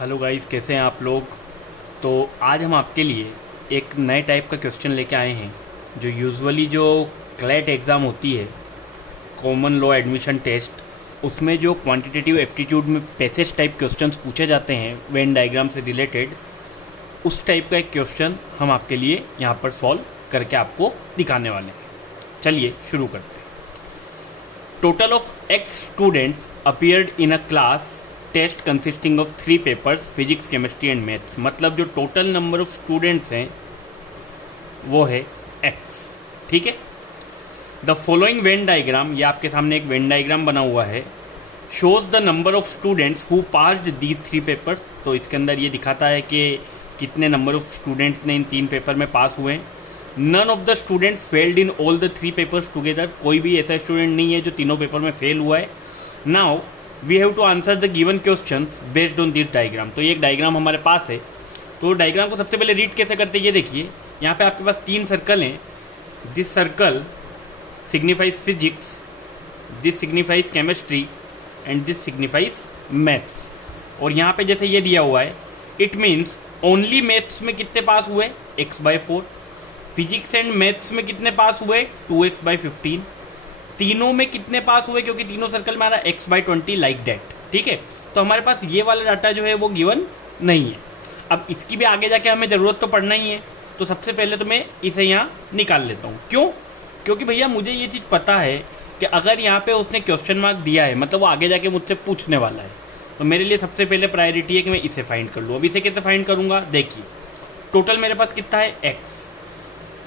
Hello guys, कैसे हैं आप लोग। तो आज हम आपके लिए एक नए टाइप का क्वेश्चन लेके आए हैं जो यूजुअली जो क्लैट एग्ज़ाम होती है, कॉमन लॉ एडमिशन टेस्ट, उसमें जो क्वांटिटेटिव एप्टीट्यूड में पैसेज टाइप क्वेश्चंस पूछे जाते हैं वेन डायग्राम से रिलेटेड, उस टाइप का एक क्वेश्चन हम आपके लिए यहाँ पर सॉल्व करके आपको दिखाने वाले हैं। चलिए शुरू करते हैं। Total of x students appeared in a class test consisting of 3 papers physics, chemistry and maths. मतलब जो टोटल नंबर ऑफ स्टूडेंट्स हैं वो है x। ठीक है। द फॉलोइंग वेन डायग्राम, ये आपके सामने एक वेन डायग्राम बना हुआ है, shows the number of students who passed these 3 papers. तो इसके अंदर ये दिखाता है कि कितने नंबर ऑफ स्टूडेंट्स ने इन 3 पेपर में पास हुए हैं। None of the students failed in all the 3 papers together. कोई भी ऐसा स्टूडेंट नहीं है जो तीनों पेपर में फेल हुआ है। Now we have to answer the given questions based on this diagram. तो ये एक डायग्राम हमारे पास है, तो डायग्राम को सबसे पहले रीड कैसे करते हैं ये देखिए। यहाँ पे आपके पास 3 सर्कल हैं। This circle signifies physics, this signifies chemistry and this signifies maths. और यहाँ पे जैसे ये दिया हुआ है, इट मीन्स ओनली मैथ्स में कितने पास हुए x/4, फिजिक्स एंड मैथ्स में कितने पास हुए 2x/15, तीनों में कितने पास हुए, क्योंकि तीनों सर्कल में आ रहा x/20 लाइक दैट। ठीक है। तो हमारे पास ये वाला डाटा जो है वो गिवन नहीं है। अब इसकी भी आगे जाके हमें ज़रूरत तो पड़ना ही है, तो सबसे पहले तो मैं इसे यहाँ निकाल लेता हूँ। क्यों? क्योंकि भैया मुझे ये चीज़ पता है कि अगर यहाँ पे उसने क्वेश्चन मार्क दिया है, मतलब वो आगे जाके मुझसे पूछने वाला है, तो मेरे लिए सबसे पहले प्रायोरिटी है कि मैं इसे फाइंड कर लूँ। अब इसे कैसे फाइंड करूँगा, देखिए टोटल मेरे पास कितना है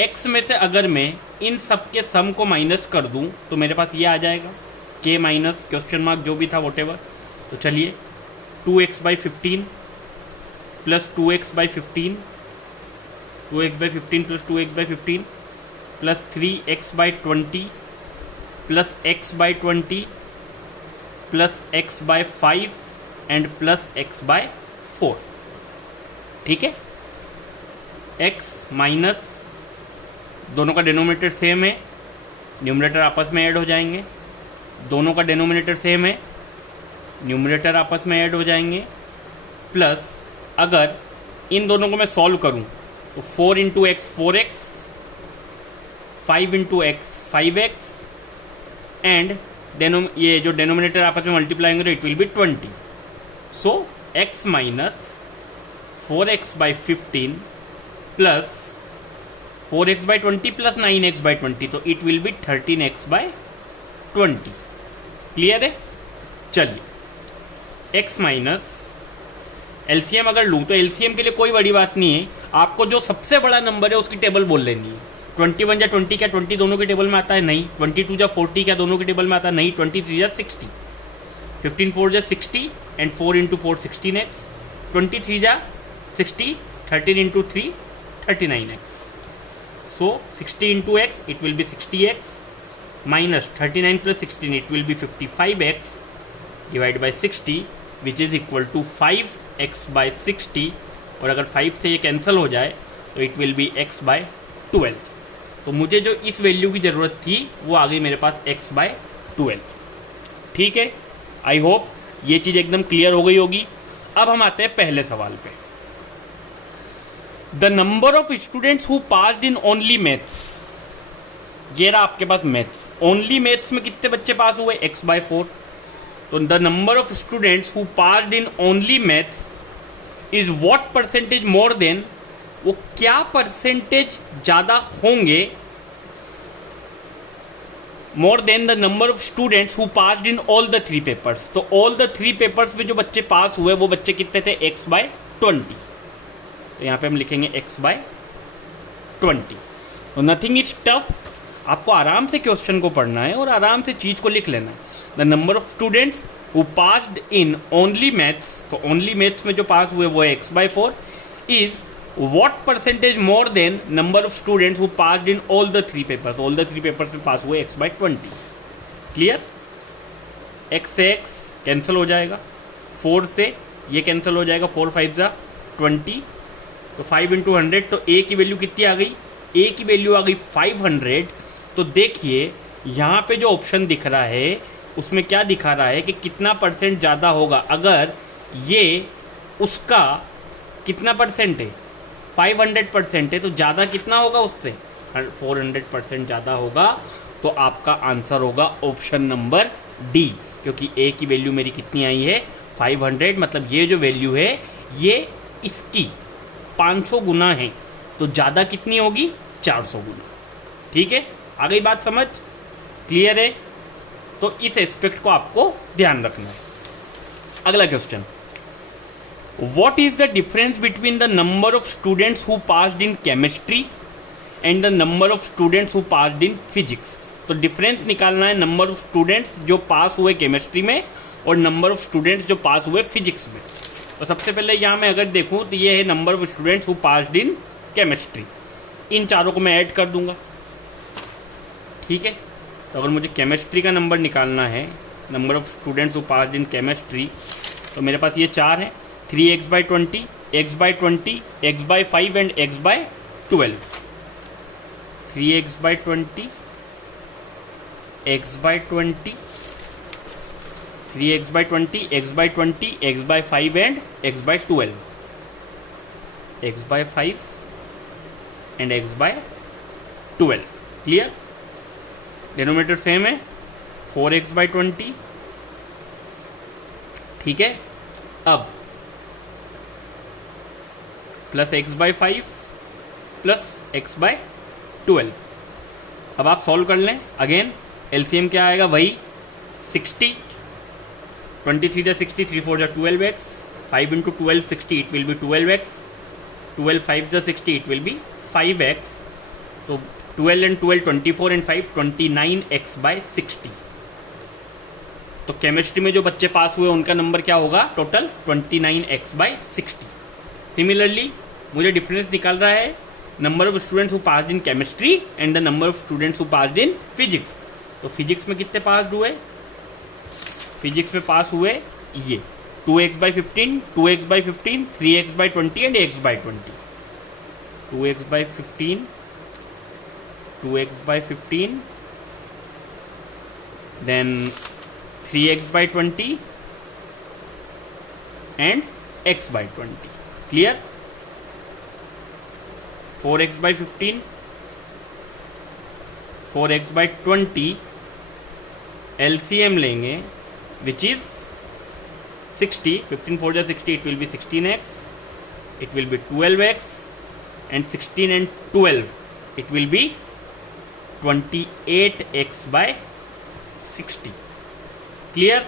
x में से अगर मैं इन सब के सम को माइनस कर दूं तो मेरे पास ये आ जाएगा k माइनस क्वेश्चन मार्क जो भी था वॉटेवर। तो चलिए 2x/15 plus 2x/15, 2x/15 plus 2x/15 plus 3x/20 plus x/20 plus x/5 and plus x/4। ठीक है। x माइनस, दोनों का डिनोमिनेटर सेम है, न्यूमरेटर आपस में ऐड हो जाएंगे। दोनों का डिनोमिनेटर सेम है, न्यूमरेटर आपस में ऐड हो जाएंगे। प्लस अगर इन दोनों को मैं सॉल्व करूं तो 4 into x 4x, 5 into x 5x and ये जो डिनोमिनेटर आपस में मल्टीप्लाई होंगे it will be 20। So x minus 4x/15 plus 4x/20 plus 9x/20, तो it will be 13x/20। Clear है। चलिए x माइनस एलसीएम अगर लूँ तो एलसीएम के लिए कोई बड़ी बात नहीं है, आपको जो सबसे बड़ा नंबर है उसकी टेबल बोल लेनी है। 21 या 20 क्या 20 दोनों की टेबल में आता है? नहीं। 22 या 40 क्या दोनों की टेबल में आता है? नहीं। 23 या 60, 15 4 या 60 एंड 4 इंटू 4 16x, 23 या 60, 13 into 3 39x। So 60 into x it will be 60x minus 39 plus 16 it will be 55x divided by 60 which is equal to 5x/60। और अगर 5 से ये कैंसिल हो जाए तो इट विल बी x/12। तो मुझे जो इस वैल्यू की ज़रूरत थी वो आ गई मेरे पास x/12। ठीक है। आई होप ये चीज़ एकदम क्लियर हो गई होगी। अब हम आते हैं पहले सवाल पे। The number of students who passed in only maths, ये रहा आपके पास मैथ्स। ओनली मैथ्स में कितने बच्चे पास हुए x/4। तो the number of students who passed in only maths is what percentage more than, वो क्या परसेंटेज ज्यादा होंगे more than the number of students who passed in all the 3 papers. तो ऑल द 3 पेपर्स में जो बच्चे पास हुए वो बच्चे कितने थे x/20। तो यहाँ पे हम लिखेंगे x/20। तो नथिंग इज टफ, आपको आराम से क्वेश्चन को पढ़ना है और आराम से चीज को लिख लेना है। The number of students who passed in only maths, तो ओनली मैथ्स में जो पास हुए वो है x/4, is what percentage more than number of students who passed in all the 3 papers. All the 3 papers में पास हुए x/20। क्लियर। x से x कैंसिल हो जाएगा, 4 से ये कैंसिल हो जाएगा, 4 5 जा 20, तो 5 इंटू 100, तो a की वैल्यू कितनी आ गई? a की वैल्यू आ गई 500। तो देखिए यहाँ पे जो ऑप्शन दिख रहा है उसमें क्या दिखा रहा है कि कितना परसेंट ज़्यादा होगा अगर ये उसका कितना परसेंट है, 500% है, तो ज़्यादा कितना होगा उससे, 400% ज़्यादा होगा। तो आपका आंसर होगा ऑप्शन नंबर डी, क्योंकि ए की वैल्यू मेरी कितनी आई है, 500, मतलब ये जो वैल्यू है ये इसकी 500 गुना है, तो ज़्यादा कितनी होगी, 400 गुना। ठीक है, आ गई बात समझ, क्लियर है? तो इस एस्पेक्ट को आपको ध्यान रखना है। अगला question, what is the difference between the number of students who passed in chemistry and the number of students who passed in physics. तो डिफरेंस निकालना है नंबर ऑफ स्टूडेंट्स जो पास हुए केमिस्ट्री में और नंबर ऑफ स्टूडेंट्स जो पास हुए physics में। तो सबसे पहले यहाँ मैं अगर देखूँ तो ये है number of students who passed in chemistry, इन चारों को मैं ऐड कर दूंगा। ठीक है, तो अगर मुझे केमिस्ट्री का नंबर निकालना है, number of students who passed in chemistry, तो मेरे पास ये 4 है, 3x/20, x/20, x/5 and x/12। 3x/20, x/20, 3x/20, x/20, x/5 and x/12, x/5 and x/12। Clear? Denominator same है, 4x/20। ठीक है, अब प्लस x/5 प्लस x/12। अब आप सॉल्व कर लें, अगेन एलसीएम क्या आएगा, वही 60, 23 जा 60, 3 4 जा 12x, 5 into 12 60, it will be 12x, 12 5 जा 60, इट विल बी 5x। तो 12 and 12 24 and 5 29x/60। तो केमिस्ट्री में जो बच्चे पास हुए उनका नंबर क्या होगा, टोटल 29x/60। सिमिलरली मुझे डिफरेंस निकाल रहा है number of students who passed in chemistry and the number of students who passed in physics. तो फिजिक्स में कितने पास हुए, फिजिक्स में पास हुए ये 2x/15, 2x/15, 3x/20 and x/20। 2x/15, 2x/15, then 3x/20 and x/20। Clear? 4x/15, 4x/20 LCM लेंगे which is 60, 15 4 60, it will be 16x, it will be 12x and 16 and 12 it will be 28x/60। Clear?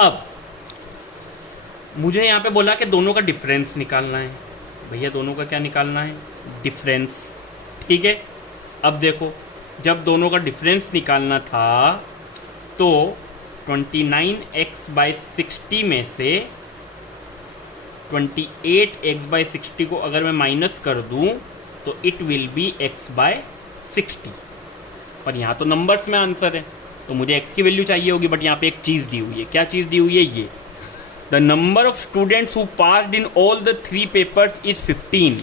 अब मुझे यहाँ पे बोला कि दोनों का difference निकालना है। भैया दोनों का क्या निकालना है, डिफरेंस। ठीक है, अब देखो जब दोनों का डिफरेंस निकालना था तो 29x/60 में से 28x/60 को अगर मैं माइनस कर दूं तो इट विल बी x/60। पर यहाँ तो नंबर्स में आंसर है तो मुझे x की वैल्यू चाहिए होगी, बट यहाँ पे एक चीज़ दी हुई है। क्या चीज़ दी हुई है, ये the number of students who passed in all the 3 papers is 15।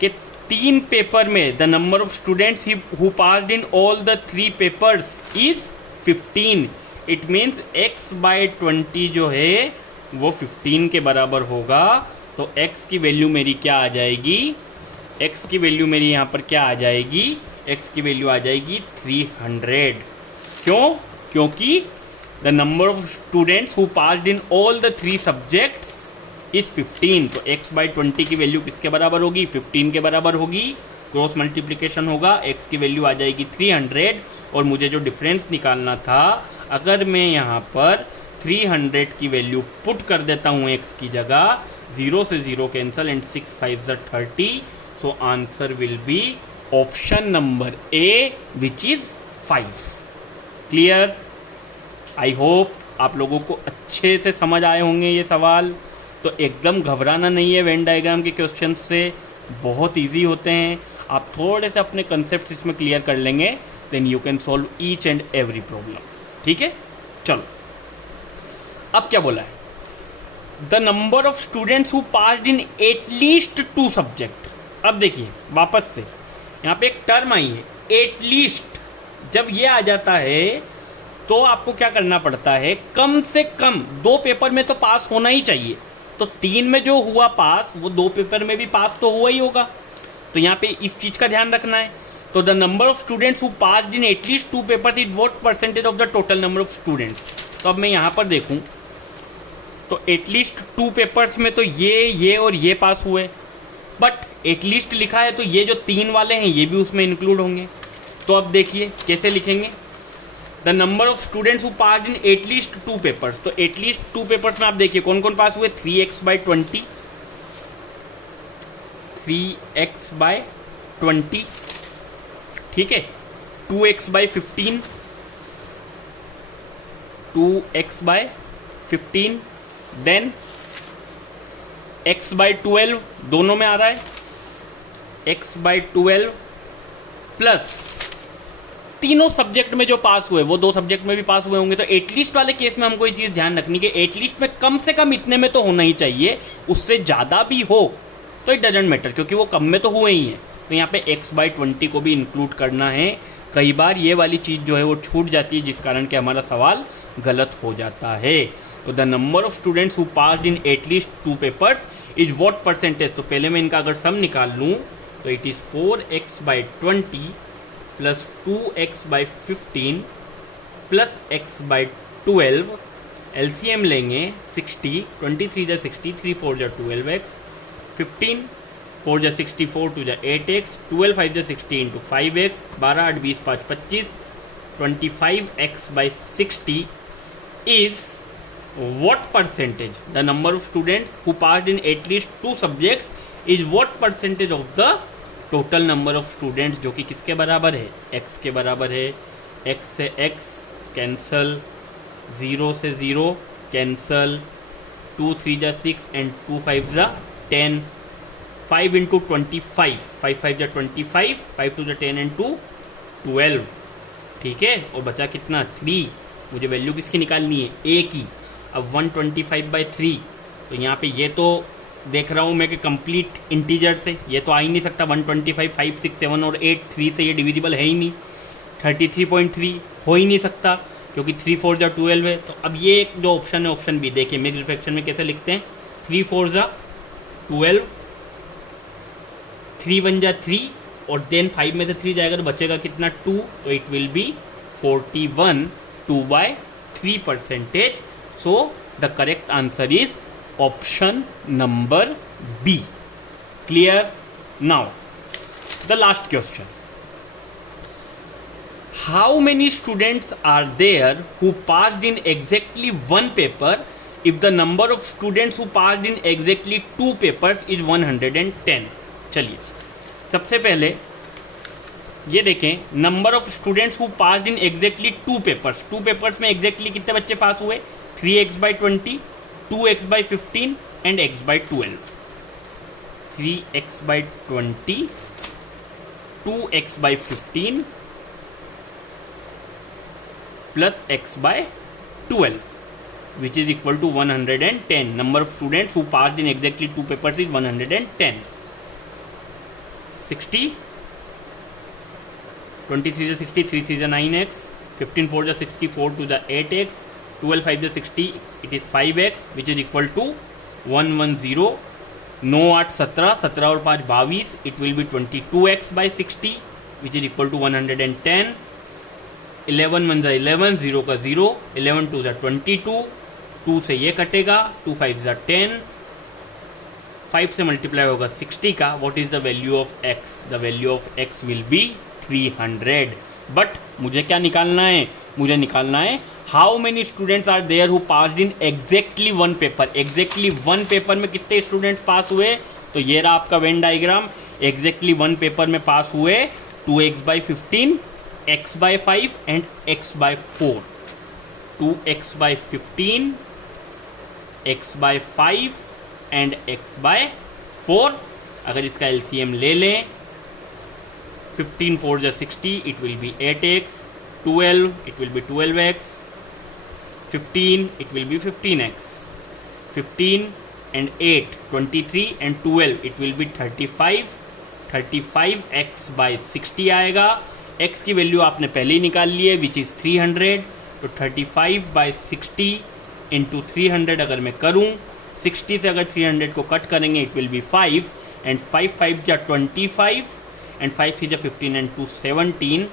के 3 पेपर में the number of students who passed in all the 3 papers is 15। It means x/20 जो है वो 15 के बराबर होगा। तो x की वैल्यू मेरी क्या आ जाएगी, x की वैल्यू मेरी यहाँ पर क्या आ जाएगी, x की वैल्यू आ जाएगी 300। क्यों? क्योंकि the number of students who passed in all the 3 subjects is 15। तो x/20 की वैल्यू किसके बराबर होगी, 15 के बराबर होगी। क्रॉस मल्टीप्लिकेशन होगा, x की वैल्यू आ जाएगी 300। और मुझे जो डिफरेंस निकालना था, अगर मैं यहाँ पर 300 की वैल्यू पुट कर देता हूँ x की जगह, 0 से 0 cancel and 6 5 30। So answer will be option number A which is 5। Clear? I hope आप लोगों को अच्छे से समझ आए होंगे ये सवाल। तो एकदम घबराना नहीं है वेन डायग्राम के क्वेश्चन से, बहुत इजी होते हैं। आप थोड़े से अपने कंसेप्ट इसमें क्लियर कर लेंगे, then you can solve each and every problem. ठीक है, चलो अब क्या बोला है, the number of students who passed in at least 2 subject. अब देखिए वापस से यहाँ पे एक टर्म आई है एटलीस्ट। जब ये आ जाता है तो आपको क्या करना पड़ता है, कम से कम 2 पेपर में तो पास होना ही चाहिए। तो 3 में जो हुआ पास वो 2 पेपर में भी पास तो हुआ ही होगा। तो यहाँ पे इस चीज का ध्यान रखना है। तो the number of students who passed in at least 2 papers is what percentage of the total number of students. तो अब मैं यहाँ पर देखूं तो एटलीस्ट 2 पेपर्स में तो ये और ये पास हुए, बट एटलीस्ट लिखा है तो ये जो 3 वाले हैं ये भी उसमें इंक्लूड होंगे। तो अब देखिए कैसे लिखेंगे, the number of students who passed in at least 2 papers. तो एटलीस्ट 2 पेपर्स में आप देखिए कौन कौन पास हुए, 3x/20, 3x/20, ठीक है, 2x/15, 2x/15, देन x/12 दोनों में आ रहा है, x/12 प्लस तीनों सब्जेक्ट में जो पास हुए वो 2 सब्जेक्ट में भी पास हुए होंगे। तो एटलीस्ट वाले केस में हमको ये चीज ध्यान रखनी कि एटलीस्ट में कम से कम इतने में तो होना ही चाहिए, उससे ज्यादा भी हो तो इट डजंट मैटर, क्योंकि वो कम में तो हुए ही हैं। तो यहाँ पे x/20 को भी इंक्लूड करना है। कई बार ये वाली चीज जो है वो छूट जाती है, जिस कारण कि हमारा सवाल गलत हो जाता है। तो the number of students who passed in at least 2 papers is what percentage. तो पहले मैं इनका अगर सम निकाल लूँ तो it is 4x/20 plus 2x/15 plus x/12, LCM लेंगे 60, 23 जा 60, 3 4 जा 12x, 15 4 जा 64, 2 जा 8x, 12 5 जा 60 into 5x, 12 8 20 5 25, 25x/60 is what percentage? The number of students who passed in at least 2 subjects is what percentage of the total number of students, जो कि किसके बराबर है, x के बराबर है। x से x कैंसल, 0 से 0 कैंसल, 2 3 जा 6 एंड 2 5 जा 10, 5 इंटू 25, 5 5 जा 25, 5 2 जा 10 एंड 2 12, ठीक है। और बचा कितना, 3। मुझे वैल्यू किसकी निकालनी है, a की। अब 125/3, तो यहाँ पे ये तो देख रहा हूँ मैं कि कंप्लीट इंटीजर से ये तो आ ही नहीं सकता। 125, 5 6 7 और 8, 3 से ये डिविजिबल है ही नहीं। 33.3 हो ही नहीं सकता, क्योंकि 3 4 जा 12 है। तो अब ये जो ऑप्शन है, ऑप्शन बी देखिए, मिक्स रिफ्रैक्शन में कैसे लिखते हैं, 3 4 जा 12, 3 1 जा 3 और देन 5 में से 3 जाएगा तो बचेगा कितना, 2। तो it will be 41, 2/3 percentage. So the correct answer is option number B. Clear? Now the last question, how many students are there who passed in exactly 1 paper if the number of students who passed in exactly 2 papers is 110? चलिए सबसे पहले ये देखें, number of students who passed in exactly 2 papers. 2 papers में exactly कितने बच्चे पास हुए, 3x/20, 2x/15 and x/12। 3x/20, 2x/15 plus x/12 which is equal to 110. Number of students who passed in exactly 2 papers is 110. 60, 23 जा 60, 3 3 जा 9x, 15 4 जा 60, 4 2 जा 8x, 12 5 जा 60, it is 5x which is equal to 110. 9 8 17, 17 और 5 22, it will be 22x/60 which is equal to 110. 11 1 जा 11, 0 का 0, 11 2 जा 22, 2 से ये कटेगा, 2 5 जा 10, 5 से मल्टीप्लाई होगा 60 का। What is the value of x? The value of x will be 300. But मुझे क्या निकालना है, मुझे निकालना है how many students are there who passed in exactly 1 paper. Exactly 1 paper में कितने स्टूडेंट्स पास हुए, तो ये रहा आपका वेन डायग्राम। एग्जैक्टली 1 पेपर में पास हुए 2x/15, x/5 and x/4। 2x/15, x/5 and x/4। अगर इसका एलसीएम ले लें, 15 4 जा 60, it will be 8x, 12 it will be 12x, 15 it will be 15x, 15 and 8 23 and 12 it will be 35, 35x/60 आएगा। x की वैल्यू आपने पहले ही निकाल ली है विच इज 300, तो 35/60 इंटू 300 अगर मैं करूं, 60 से अगर 300 को कट करेंगे इट विल बी 5 एंड 5 5 जा 25 एंड 5 3 जा 15 एंड 2 17.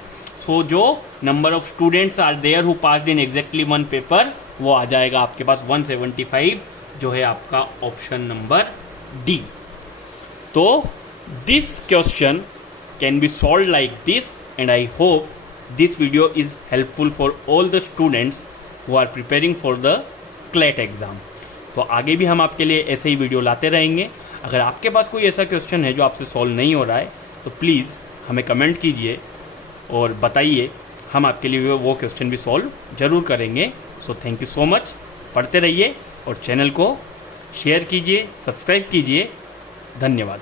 सो जो number of students are there who passed in exactly one paper वो आ जाएगा आपके पास 175, जो है आपका ऑप्शन नंबर डी. तो this question can be solve like this and I hope this video is helpful for all the students who are preparing for the CLAT exam. तो आगे भी हम आपके लिए ऐसे ही वीडियो लाते रहेंगे. अगर आपके पास कोई ऐसा क्वेश्चन है जो आपसे सॉल्व नहीं हो रहा है तो प्लीज़ हमें कमेंट कीजिए और बताइए, हम आपके लिए वो क्वेश्चन भी सॉल्व जरूर करेंगे. So thank you so much. पढ़ते रहिए और चैनल को शेयर कीजिए, सब्सक्राइब कीजिए. धन्यवाद.